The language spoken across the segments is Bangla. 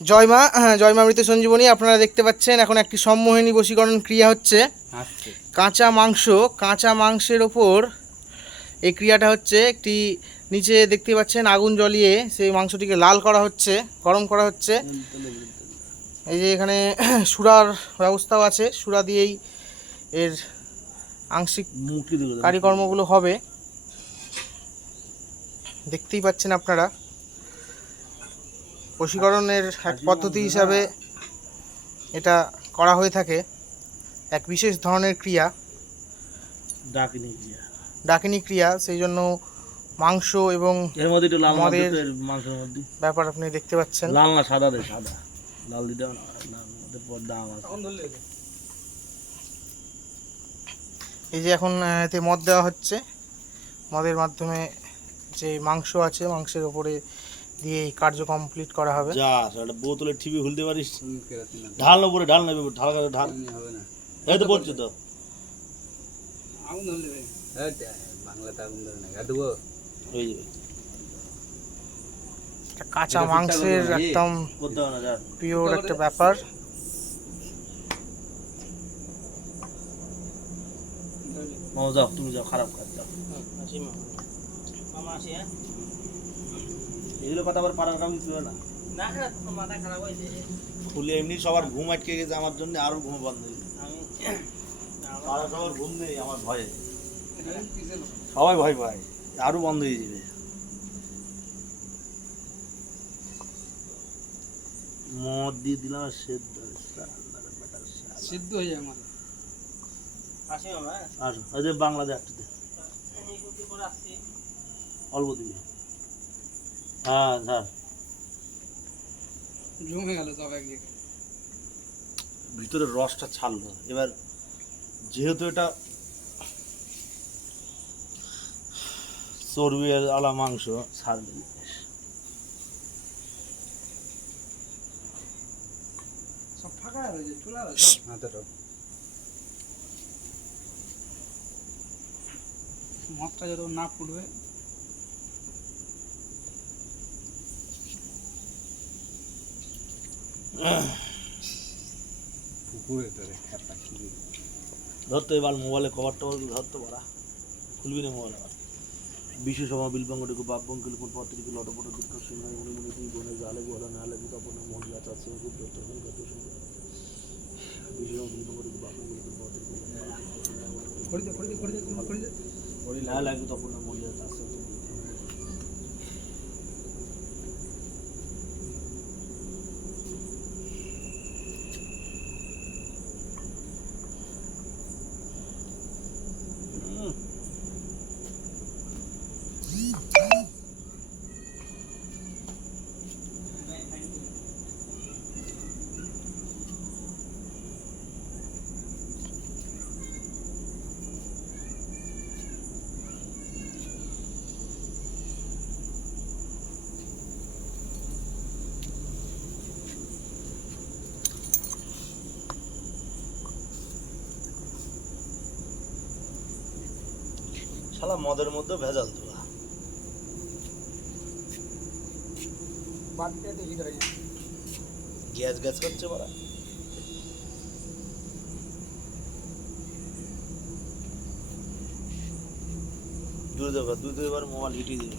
জয় মা হ্যাঁ জয় মা মৃত সঞ্জীবনী আপনারা দেখতে পাচ্ছেন এখন একটি সম্মোহিনী বশীকরণ ক্রিয়া হচ্ছে। কাঁচা মাংস কাঁচা মাংসের ওপর এই ক্রিয়াটা হচ্ছে একটি নিচে দেখতে পাচ্ছেন আগুন জ্বলিয়ে সেই মাংসটিকে লাল করা হচ্ছে গরম করা হচ্ছে। এই যে এখানে সুরার ব্যবস্থাও আছে সুরা দিয়েই এর আংশিক কারিকর্মগুলো হবে। দেখতেই পাচ্ছেন আপনারা। বশীকরণের এক পদ্ধতি হিসাবে এটা করা হয়ে থাকে। এক বিশেষ ধরনের ক্রিয়া। ডাকিনি দিয়া ডাকিনী ক্রিয়া সেই জন্য মাংস এবং এর মধ্যে একটু লাল মদের- মাংসের মধ্যে। ব্যাপার আপনি দেখতে পাচ্ছেন। লাল না সাদা দে সাদা। লাল দিতে হবে না পর দাম আছে। এই যে এখন এতে মদ দেওয়া হচ্ছে। মদের মাধ্যমে যে মাংস আছে মাংসের ওপরে দিয়ে এই কার্য কমপ্লিট করা হবে। যা সেটা বোতলে ঠিপি খুলতে পারিস। ঢাল না উপরে ঢাল নেবে ঢাল করে ঢাল। এই তো বলছো তো। একটা কাঁচা মাংসের একদম হবে না পিওর একটা ব্যাপার। যাও তুমি যাও খারাপ কাজ যাও। এগুলো কথা আবার পাড়ার কাম ছিল না। খুলে এমনি সবার ঘুম আটকে গেছে আমার জন্য আরও ঘুম বন্ধ হয়ে সবার ঘুম নেই আমার ভয়ে। সবাই ভয় পায় আরও বন্ধ হয়ে যাবে। মদ দিয়ে দিলাম আর সেদ্ধ। সিদ্ধ হয়ে যায় আমাদের আসো যে বাংলাদেশ অল্প দিবি হ্যাঁ স্যার। জমে গেল সব এক জায়গায় ভিতরের রসটা ছাড়লো। এবার যেহেতু এটা চর্বি আলা মাংস ছাড়বে সব ফাঁকা রয়েছে চুলা মদটা যত না ফুটবে ধরতো এবার মোবাইলে কভার টভার ধরতে পারা খুলবি না মোবাইল আবার বিশ্ব সভা বিলবঙ্গটিকে বাপবঙ্কিল কোন পত্রিকে লটপট দুঃখ সিংহ মুনি মুনি তুই বনে জালে বলা না লাগে তপন মহিলা চাচ্ছে খুব যত হল কত সুন্দর বিশ্ব সভা বিলবঙ্গটিকে বাপবঙ্কিল কোন পত্রিকে করে দে করে দে করে দে করে দে না লাগে তপন মহিলা চাচ্ছে শালা মদের মধ্যে ভেজাল তোলা তো ভিতরে গ্যাস গ্যাস করছে বড়া দুধ দেবো দুধ এবার মোবাইল হিটিয়ে দিবে।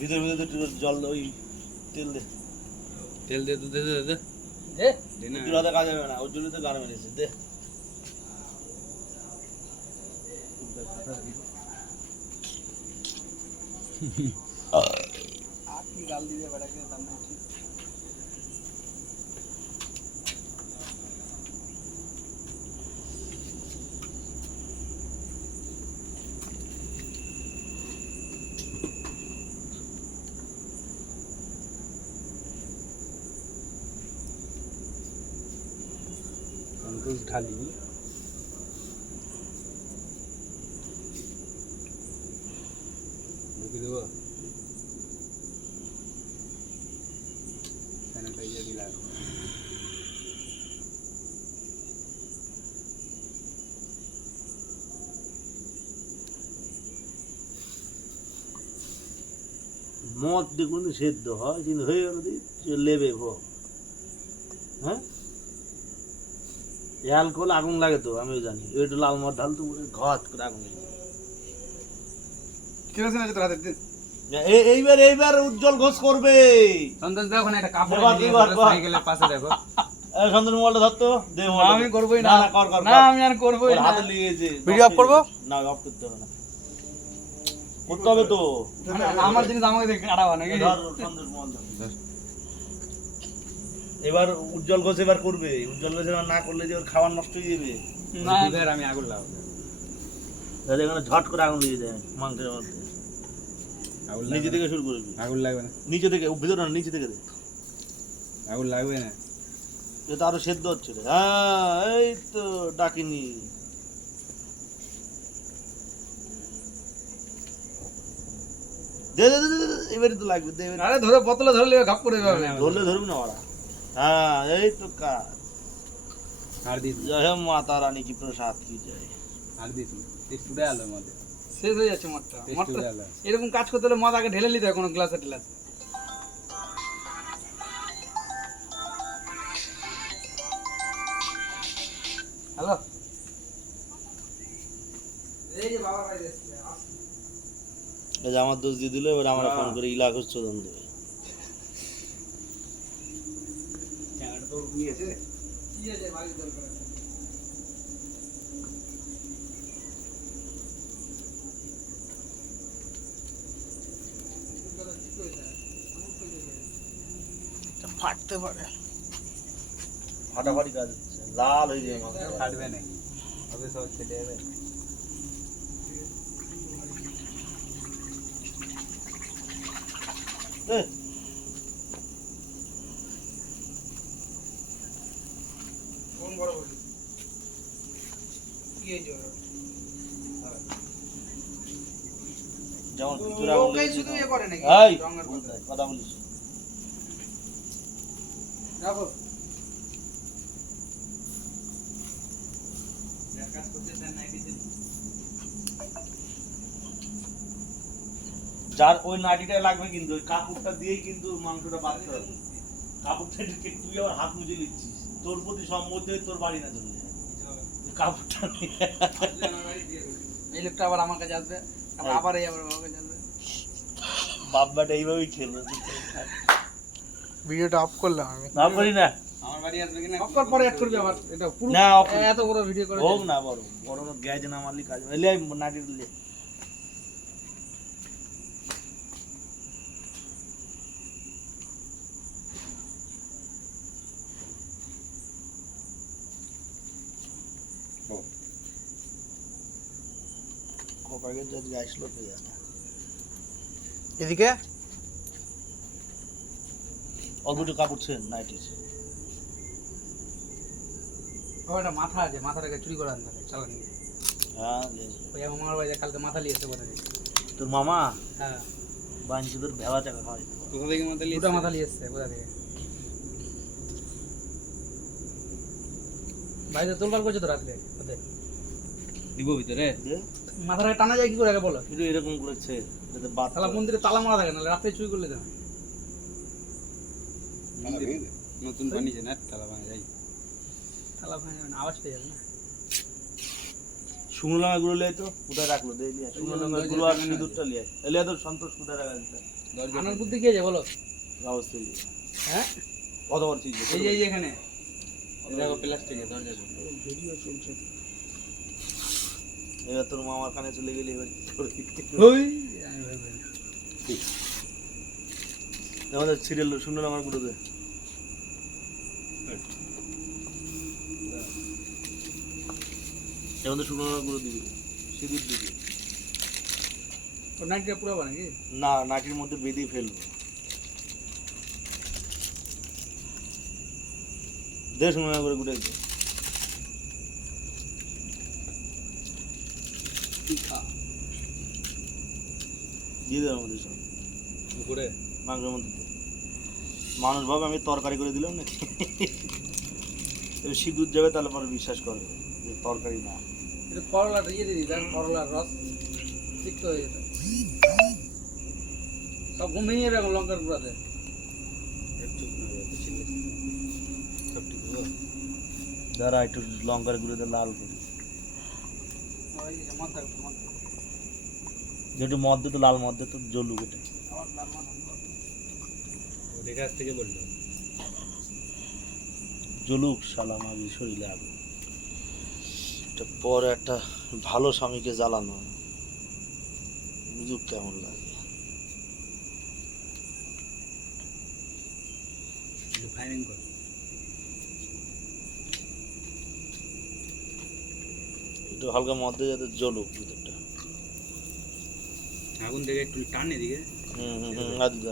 ভিতরে ভিতরে জল ওই তেল দে। তেল দে দে দে। দে। রাতে কাজ হবে না ওর জন্য তো গান মেরেছে দে। আর গাল দিবে বেটাকে তার খালি। ঢুকে দেবো? স্যানিটাইজার দিলাম মদ দিয়ে কিন্তু সেদ্ধ হয়, কিন্তু হয়ে গেল লেবে ভোগ। হ্যাঁ? অ্যালকোহল আগুন লাগে তো আমিও জানি একটু লাল মদ ঢাল তো ঘাত করে আগুন লেগে যায়। কেরোসিন আছে তোর হাতে দে। এইবার এইবার উজ্জ্বল ঘোষ করবে সন্তোষ ওখানে একটা কাপড় বাবা, নিয়ে বাবা, বাবা। সাইকেলের পাশে দেখো সন্ধ্যের মোবাইলটা ধরতো দে মোবাইলটা আমি করবোই না না না কর কর না আমি আর করবোই না হাতে লেগেছে ভিডিও অফ করব? না অফ করতে হবে না করতে হবে তো আমার জিনিস আমাকে দেখে কাটাবো নাকি ধর, সন্ধ্যের মোবাইল ধর। এবার উজ্জ্বল ঘোষ এবার করবে। উজ্জ্বল ঘোষ এবার না করলে যে ওর খাবার নষ্ট হয়ে যাবে। এবার আমি আগুন লাগাবো। যাতে এখানে ঝট করে আগুন লেগে যায় মাংসের মধ্যে। আগুন নিচে থেকে শুরু করবি আগুন লাগবে না। নিচে থেকে ভিতরে না নিচে থেকে আগুন লাগবে না। এটা আরও সেদ্ধ হচ্ছে রে। হ্যাঁ এই তো ডাকিনি। দে দে দে, দে, দে, এবারে তো লাগবে দে আরে ধরে বোতলে ধরলে ঘাপ করে যাবে ধরলে ধরবি না ওরা। হ্যাঁ এই তো কাজ। আর দিস জয় হে মাতা রানী কি প্রসাদ কি জয়। আর আলো মধ্যে শেষ হয়ে যাচ্ছে মদটা মদটা এরকম কাজ করতে হলে মদ আগে ঢেলে নিতে হয় কোনো গ্লাসে গ্লাস হ্যালো? এই যে বাবা ভাই এই আমার দোষ দিয়ে দিল এবার আমরা ফোন করে ইলা ঘোষ চোদন দেবে ক্যামেরাটা তো নিয়েছে কি আছে ভাই দরকার এটা ফাটতে পারে ফাটাফাটি কাজ হচ্ছে লাল হয়ে যায় মাংস কাটবে না হবে সব খেতে যাবে এ, কোন বড় বড় কি এই জোর যেমন শুধু ইয়ে করে নাকি? কথা। বলিস। যার ওই নাটিটা লাগবে কিন্তু ওই কাপড়টা দিয়েই কিন্তু মাংসটা বাঁধতে হবে। কাপড়টা তুই আবার হাত মুছে নিচ্ছিস। তোর প্রতি সম্মতি হয়ে তোর বাড়ি না তুই কাপড়টা নিয়ে। এই লোকটা আবার আমার কাছে আসবে আবার এই আবার আমার কাছে আসবে। বাব্বাটা এইভাবেই খেলো ভিডিওটা অফ করলাম আমি। না করি না? আমার বাড়ি আসবে কিনা? অফ কর পরে অ্যাড করবি আবার এটা পুরো না, এত বড় ভিডিও করে হোক না বড় বড় গ্যাজ না মারলি কাজ। এলে নাটি দিলে কপাগের যদি আসলো পেয়ে যাবে এদিকে? অল্প একটু কাপড় ছেন নাইটিস ও একটা মাথা আছে মাথাটাকে চুরি করে আনতে হবে চালান দিয়ে। হ্যাঁ ওই আমার মামার বাড়িতে কালকে মাথা বলে তোর মামা? হ্যাঁ। বাঞ্চি তোর ভেবা চাকা হয় কোথা থেকে মাথা কোথা থেকে? বাড়িতে করছে তো রাত্রে? দিব ভিতরে? মাথাটা টানা যায় কি করে আগে বলো? কিন্তু এরকম করেছে যাতে বাদ তালা মন্দিরে তালা মারা থাকে না রাত্রে চুরি করলে দেবে নতুন বানিয়েছে না তালা ভাঙা যাই। তালা ভাঙে যাবে না, আওয়াজ পেয়ে যাবে না। শুকনো লঙ্কা লিয়ে তো কোথায় রাখল দে লিয়া শুকনো লঙ্কা আর সিঁদুরটা লিয়ে এলিয়া তো সন্তোষ কোথায় রাখা দিতে আনার বুদ্ধি কি বলো? অবশ্যই হ্যাঁ? কত বড় চিজ এই যে এখানে। দেখো প্লাস্টিকের দরজা। এবার তোর মামার কানে চলে গেলে এবার ওই। আমাদের সিরিয়াল লঙ্কার গুঁড়ো দে এবার তো শুকনো দিবি। সিঁদুর দিবি। পুরাবো নাকি? না নাটির মধ্যে বেঁধে ফেলব। দে শুকনো লঙ্কা করে গুঁড়ে দে দিয়ে দেবে আমাদের সব। উপরে? মাংসের মধ্যে। মানুষ ভাবে আমি তরকারি করে দিলাম নাকি? সিঁদুর যাবে তাহলে পরে বিশ্বাস করবে যে তরকারি না। এটা করলাটা ইয়ে দিয়ে দিই করলার রস তিক্ত হয়ে যেত সব ঘুমিয়ে এখন লঙ্কার গুঁড়াতে। একটু লঙ্কার গুঁড়োতে লাল করি ওই যে মদ থাকবে, মদ থাকবে। যেটু মদ তো লাল মদ তো জলুক এটা। আবার লাল মদ থাকবে। ওদের কাছ থেকে বলল। জলুক শালা মাগি শরীরে আগুন। এটা পর একটা ভালো স্বামীকে জ্বালানো। বুঝুক কেমন লাগে। ফায়ারিং কর। একটু হালকা মধ্যে যাতে জ্বলুক ভিতরটা। আগুন থেকে একটু টান এদিকে হুম হুম হুম আর দিতে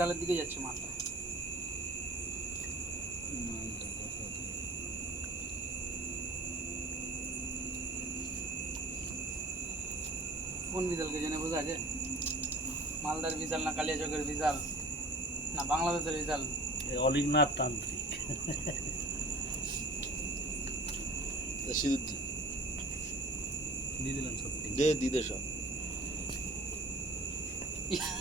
বিশালের দিকে যাচ্ছে মাথা কোন বিশালকে জেনে বোঝা আছে মালদার বিশাল না কালিয়াচকের বিশাল না বাংলাদেশের বিশাল অলিগনাথ তান্ত্রিক। দিয়ে দিলাম সব। ঠিক দে দিদে সব।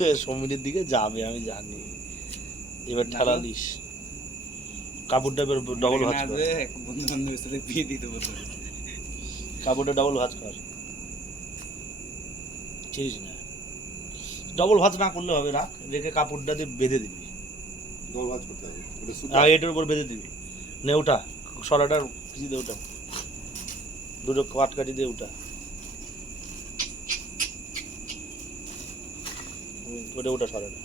দে সমীরের দিকে যাবে আমি জানি। এবার ঠেলালিস কাপড়টা এবার ডবল ভাজ কর। বন্ধু বান্ধবের সাথে বিয়ে দিতে বলতো কাপড়টা ডবল ভাজ কর। ছিড়িস না ডবল ভাজ না করলে হবে রাখ। রেখে কাপড়টা দিয়ে বেঁধে দিবি। দল ভাজ করতে হবে। আর এটার উপর বেঁধে দিবি। নে ওটা সরাটার কিছু দিয়ে ওটা দুটো কাট কাটি দিয়ে ওটা হুম, ওটা ওটা সরে না।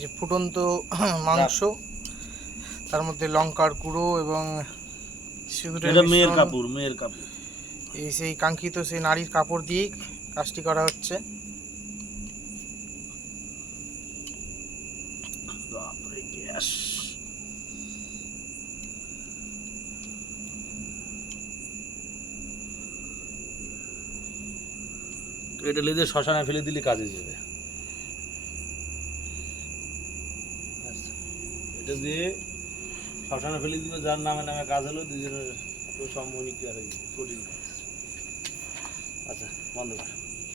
যে ফুটন্ত মাংস তার মধ্যে লঙ্কার গুঁড়ো এবং মেয়ের কাপড় মেয়ের কাপড়। এই সেই কাঙ্ক্ষিত সেই নারীর কাপড় দিয়েই কাজটি করা হচ্ছে বাপরে গ্যাস এটা লেদের শ্মশানে ফেলে দিলে কাজে যাবে। এটা দিয়ে শ্মশানে ফেলে দিলে যার নামে নামে কাজ হলো, দুজনের সম্মনি কি কঠিন কাজ। আচ্ছা বন্ধ কর।